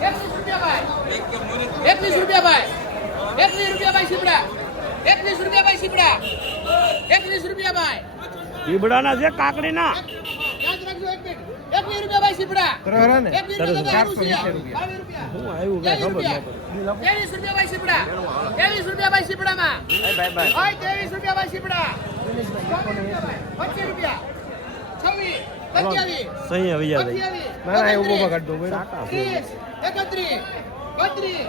₹21 ભાઈ, ₹21 ભાઈ, ₹21 ભાઈ સીપડા, ₹21 ભાઈ સીપડા, ₹21 ભાઈ. ઈબડાના છે કાકડીના યાદ રાખજો એક મિનિટ. ₹21 ભાઈ સીપડા. ₹21 રૂપિયા. હું આવ્યું કઈ ખબર ન પડી ₹23 ભાઈ સીપડા. ₹23 ભાઈ સીપડામાં. બાય બાય ભાઈ ₹23 ભાઈ સીપડા. ₹25. 26, 27, સહી આવી જાય 28, ના ના ઉભો કાઢ દો 30, 31, 32,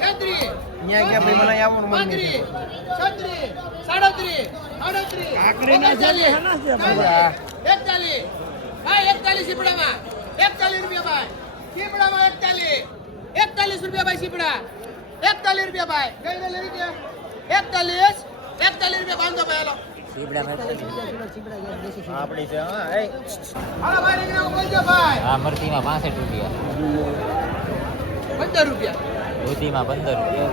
33, અહીંયા ગયા ભાઈ મને આવવાનું મન નહીં 36, 37, 38, કાકડીના છે ને હેના છે ભાઈ 41, ભાઈ 41 સીપડામાં. ₹41 ભાઈ સીપડામાં. 41 ભાઈ સીપડા. ₹41 ભાઈ. કઈ રે લઈ ગયા 41 રૂપિયા બાંધો ભાઈ. હાલો આપણી છે હા એ હાલો ભાઈ રીંગણા બોલજો ભાઈ. આ મરતીમાં 65 રૂપિયા, ₹15. દૂધીમાં 15 રૂપિયા,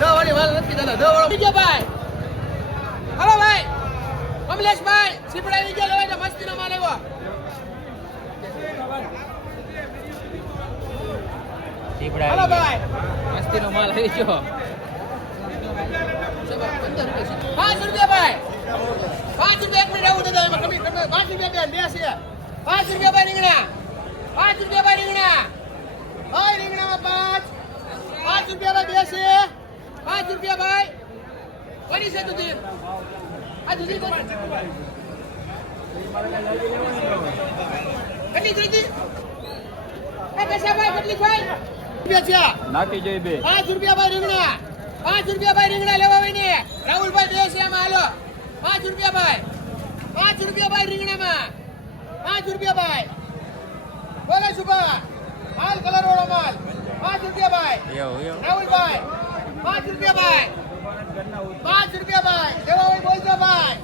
દહ વાળી વાળ નથી દાદા. દહ વાળો બીજો ભાઈ. હાલો ભાઈ કમલેશભાઈ સીપડા આવી ગયા. લેવાય મસ્તીનો માલ આવ્યો. સીપડા હાલો આવી ભાઈ ગયા. મસ્તીનો માલ આવી ગયો. ₹5 ભાઈ. ₹5 એક મિનિટ આવું દાદા. એમાં કમી ₹5 બે છે. ₹5 ભાઈ રીંગણા. ₹5 ભાઈ રીંગણા. ભાઈ રીંગણામાં 5 ₹5 ભાઈ બે છે. ₹5 ભાઈ. કોની છે દૂધી? આ દૂધી કોની? કેટલી દૂધી? એ કશાભાઈ કેટલી ભાઈ? રૂપિયા છે. નાખી જોઈ બે ₹5 ભાઈ રીંગણા. ₹5 ભાઈ રીંગણા લેવા હોય ને રાહુલભાઈ દેશે એમાં. હાલો ₹5 ભાઈ. ₹5 ભાઈ રીંગણામાં. ₹5 ભાઈ. બોલે સુભા માલ કલર વાળો માલ. ₹5 ભાઈ. રાહુલભાઈ ₹5 ભાઈ. ₹5 ભાઈ. લેવા હોય બોલજો ભાઈ.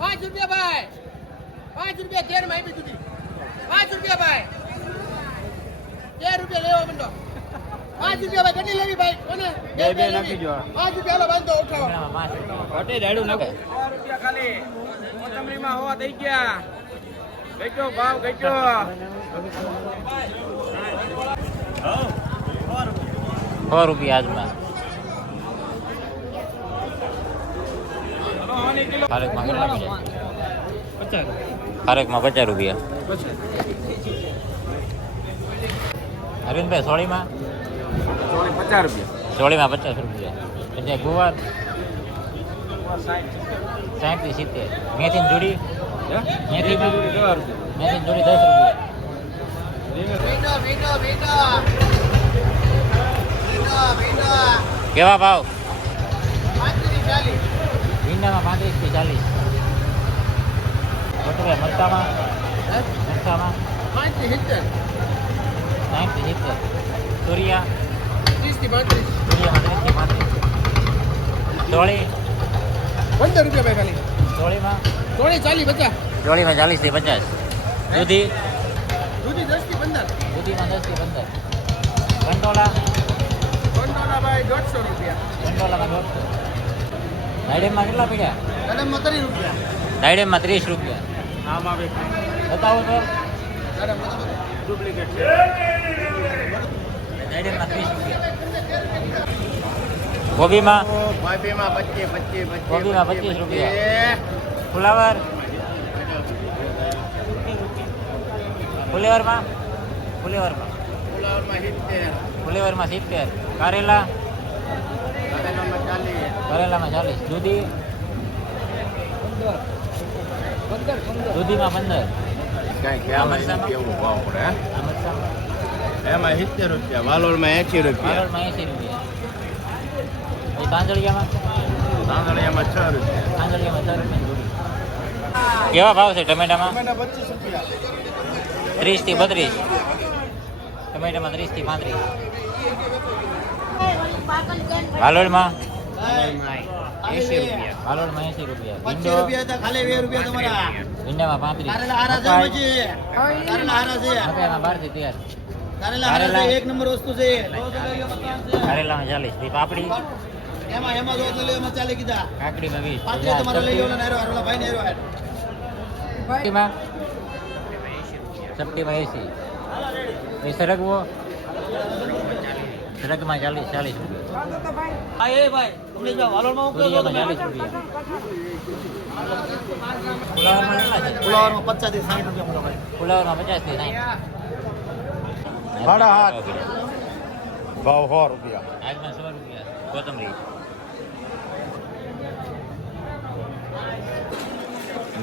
₹5 ભાઈ. ₹5 13 માં આપી દીધી. ₹5 ભાઈ. ₹13 લેવા માંડો. ₹5 ભાઈ. કેટલી લેવી ભાઈ? કોને? બે નાખી જો ₹5 હાલો બાંધો ઉઠાવો. રીંગણામાં 5 રૂપિયા. ઘટે દાડું નાખે ₹100 ખાલી કોથમરીમાં હોવા થઈ ગયા. ગઈજો ભાવ ગઈજો. 100 રૂપિયા આજમાં. ખારેકમાં કેટલા મળે? 50 ખારેકમાં 50 રૂપિયા. અરવિંદભાઈ સોળીમાં? 50 રૂપિયા. સોળીમાં 50 રૂપિયા. પછી ગુવાર 60 થી 70. મેથીની જોડી? મેથીમાં મેથીની જોડી 10 રૂપિયા. કેવા ભાવ? 35, 40. ભીંડામાં 35 થી 40. બટુરે મરચામાં? મરચામાં 5 થી 70. 60 થી 70. તુરિયા? 30 થી 35. તુરિયામાં 30 થી 35. ચોળી? ₹15 ભાઈ ખાલી. ચોળીમાં? થોડી 40, 50. ચોળીમાં 40 થી 50. દૂધી? દૂધી 10 થી 15. દૂધીમાં 10 થી 15. કંટોલા? કંટોલા ભાઈ ₹150. કંટોલામાં 150. ડાયડેમમાં કેટલા પડ્યા? દાદામાં 30 રૂપિયા. ડાયડેમમાં 30 રૂપિયા. આમાં બી બતાવો તો. દાદામાં ડુપ્લિકેટ છે. ડાયડેમમાં 30 રૂપિયા. કોબીમાં? ભાઈમાં 25 કોબીમાં 25 રૂપિયા. ફુલાવર? ફુલેવરમાં? ફુલેવરમાં ફુલાવરમાં 70. ફુલેવરમાં 70. કારેલા? કરેલામાં 40. દૂધી? દૂધીમાં 15. કઈ આ મરચામાં? કેવું ભાવ પડે હે? આ મરચામાં? એમાં 70 રૂપિયા. વાલોળમાં 80 રૂપિયા. વાલોળમાં 80 રૂપિયા. એ તાંજળિયામાં? તાંદળિયામાં 6 રૂપિયા. તાંજળિયામાં 6 રૂપિયા જોડી. કેવા ભાવ છે ટમેટામાં? 25 રૂપિયા. 30 થી 32. ટમેટામાં 30 થી 35. વાલોળમાં? 80 રૂપિયા. વાલોળમાં 80 રૂપિયા. 25 ભીંડો? રૂપિયા હતા ખાલી 2 રૂપિયા તમારા. ભીંડામાં 35. કારેલા હારા છે મકાઈ? મજી. કારેલા હારા છે. મકાઈમાં 12 થી 13. કારેલા હારા કારેલા? છે. એક નંબર વસ્તુ છે. કારેલામાં 40. થી પાપડી? એમાં જો એટલે એમાં ચાલે કીધા. કાકડીમાં 20. પાત્રી તમારે લઈ લેવાનો નેરો હારોલા ભાઈ નેરો હાર. સપ્ટીમાં? સપ્ટીમાં 80. એ સરગવો? સરગમાં 40 રૂપિયા. એ ભાઈ તમને જો વાલોરમાં મૂકો તો તુરિયામાં 40 રૂપિયા. ફુલાવરમાં કેટલા છે? ફુલાવરમાં 50 થી 60 રૂપિયા મળે ભાઈ. ફુલાવરમાં 50 થી 60. સાડા આઠ. ભાવ 100 રૂપિયા. આજમાં 100 રૂપિયા. કોથમરી.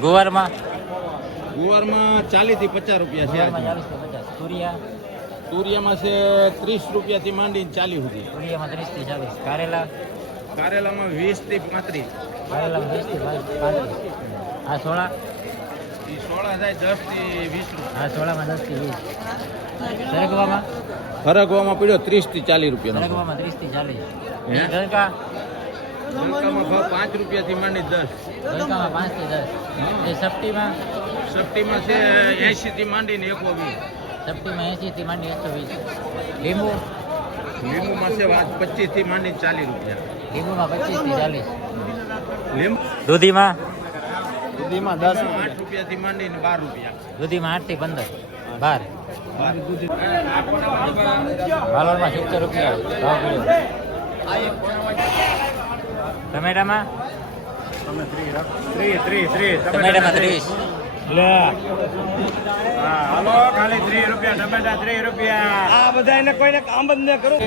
ગુવારમાં ગુવારમાં 40 થી 50 રૂપિયા છે ગુવારમાં આજે. 40 થી 50. તુરિયા તુરિયામાં છે 30 રૂપિયાથી માંડીને 40 સુધી. તુરિયામાં 30 થી 40. કારેલા કારેલામાં 20 થી 35. કારેલામાં 20 થી 35. આ સોળા ઈ સોળા થાય 10 થી 20 રૂપિયા. આ સોળામાં 10 થી 20. સરગવામાં ફરકવામાં પડ્યો 30 થી 40 રૂપિયાનો. સરગવામાં 30 થી 40. હે? ગલકા ગલકામાં ભાવ 5 રૂપિયાથી માંડી 10. ગલકામાં 5 થી 10. એ સપ્ટીમાં સપ્ટીમાં છે 80 થી માંડીને 120. સપ્ટીમાં 80 થી માંડી 120. લીંબુ લીંબુમાં છે 25 થી માંડીને 40 રૂપિયા. લીંબુમાં 25 થી 40. લીંબુ દૂધીમાં સુધીમાં 10 8 રૂપિયાથી માંડીને 12 રૂપિયા. દૂધીમાં 8 થી 15. 12. વાલોરમાં 70 રૂપિયા ભાવ પડ્યો. ટમેટામાં તમે 30 ટમેટામાં 30. લે હા હાલો ખાલી 30 રૂપિયા ટમેટા 30 રૂપિયા આ બધા એને કોઈને કામ જ ન કરું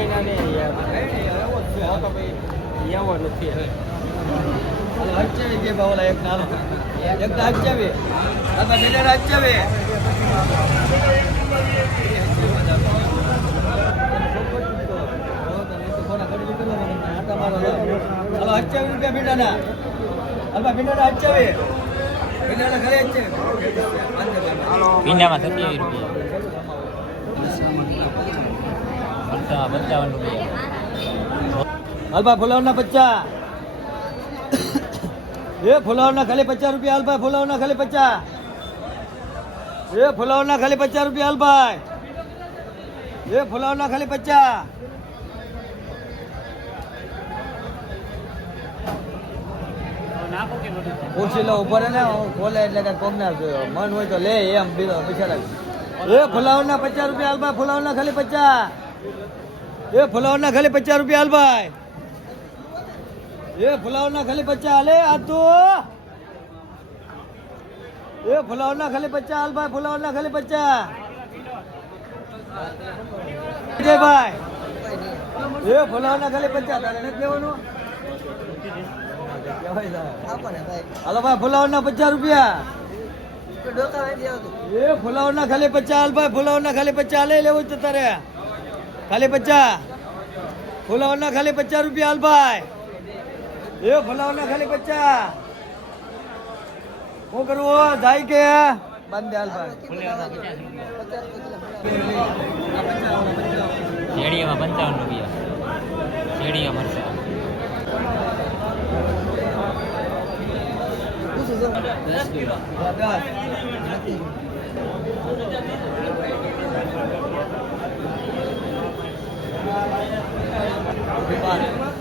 ભીંડામાં 27 રૂપિયા. મરચામાં 55 રૂપિયા. હલભા ફુલાવરના 50 એ ફુલાવરના ખાલી 50 રૂપિયા હલભાઈ ફુલાવરના ખાલી 50 એ ફુલાવરના ખાલી 50 રૂપિયા હલભાઈ એ ફુલાવરના ખાલી 50 ઓછી લો ઉપર ને ખોલે એટલે કઈ કોમનાર જોયો મન હોય તો લે એમ બીજો બિચારા એ ફુલાવરના 50 રૂપિયા હલભાઈ ફુલાવરના ખાલી 50 એ ફુલાવરના ખાલી 50 રૂપિયા હલભાઈ એ ફુલાવરના ખાલી 50 લે આ તો એ ફુલાવરના ખાલી 50 હલભાઈ ફુલાવરના ખાલી 50 જય ભાઈ એ ફુલાવરના ખાલી 50 તારે નથી લેવાનું હાલો ભાઈ ફુલાવરના 50 રૂપિયા એ ફુલાવરના ખાલી 50 હલભાઈ ફુલાવરના ખાલી 50 લઈ લેવું છે તારે ખાલી 50 ફુલાવરના ખાલી 50 રૂપિયા હલભાઈ એ ફુલાવરના ખાલી 50 શું કરવું થાય કે બંધ હલભાઈ શેરડીયામાં 55 રૂપિયા. શેરડીયા મરચાં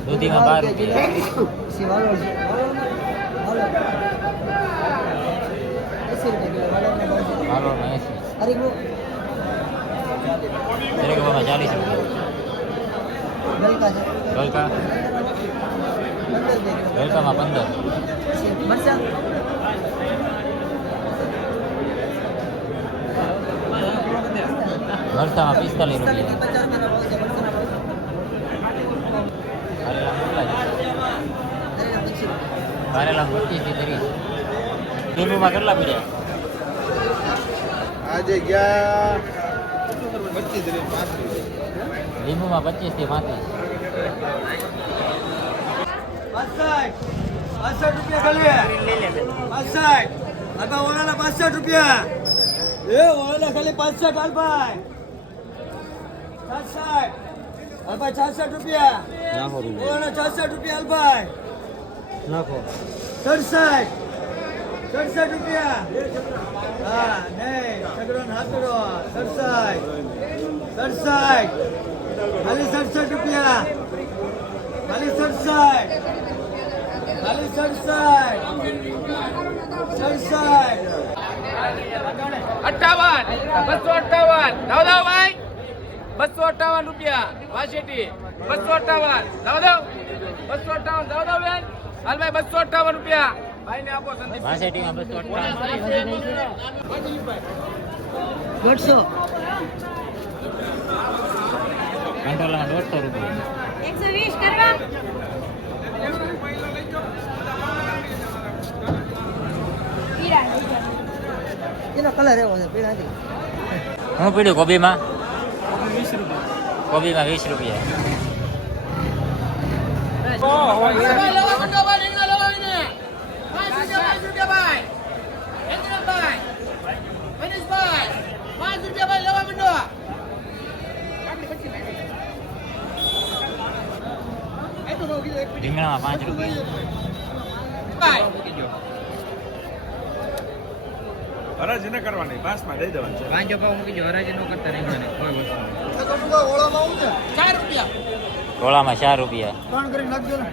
દૂધીમાં 12 રૂપિયા. વાલોરમાં 80. સરગવામાં 40 રૂપિયા. ગલકા ગલકામાં 15. મરચામાં 45 રૂપિયા. કારેલામાં 25 થી 30. લીંબુમાં કેટલા પડ્યા? આજે ગયા લીંબુમાં 25 થી 35. 65 રૂપિયા ખાલી 65 ઓલાના 65 રૂપિયા એ ઓલાના ખાલી 65 હાલભાઈ 66 હાલભાઈ 66 રૂપિયા ઓલાના 66 રૂપિયા હાલભાઈ નાખો 67 રૂપિયા હા નહીં સગડો હાથડો 67 ખાલી 67 રૂપિયા ખાલી 67 ખાલી 58 258 ભાઈ 258 રૂપિયા વાસેટી 258 દઉં 258 દઉં બેન હાલ ભાઈ 258 રૂપિયા ભાઈ ને આપો સંદીપ વાસેટીમાં 258 દોઢસો કંટ્રોલમાં 150 રૂપિયા 120 કરવા એનો કલર એવો છે પીળા નથી હું પીડ્યું કોબીમાં 20 રૂપિયા ભાઈ લેવા માંડો ભાઈ રીંગણા લેવા આવીને 5 રૂપિયા ભાઈ હેન્દ્રભાઈ મનીષભાઈ 5 રૂપિયા ભાઈ લેવા માંડો રીંગણામાં 5 રૂપિયા ભાઈ હરાજી ન કરવાની પાસમાં દઈ દેવાનું છે 5 ભાવ મૂકી દો હરાજી ન કરતા રીંગણાને કોઈ વસ્તુ 4 રૂપિયા ટોળામાં 4 રૂપિયા 3 કરી નાખજો ને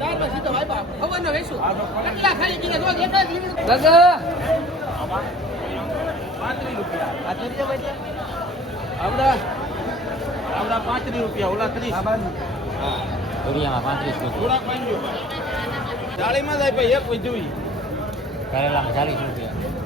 4 માં સીધો ભાઈ બાપ ખબર ન વેસું કેટલા ખાલી દીધા જો એક જ લીમડું દાદા આવડા 35 રૂપિયા ઓલા 30 દુરિયામાં 35 રૂપિયા થોડાક માંગ્યો જાળીમાં જાય ભાઈ એક વધ્યું કરેલામાં 40 રૂપિયા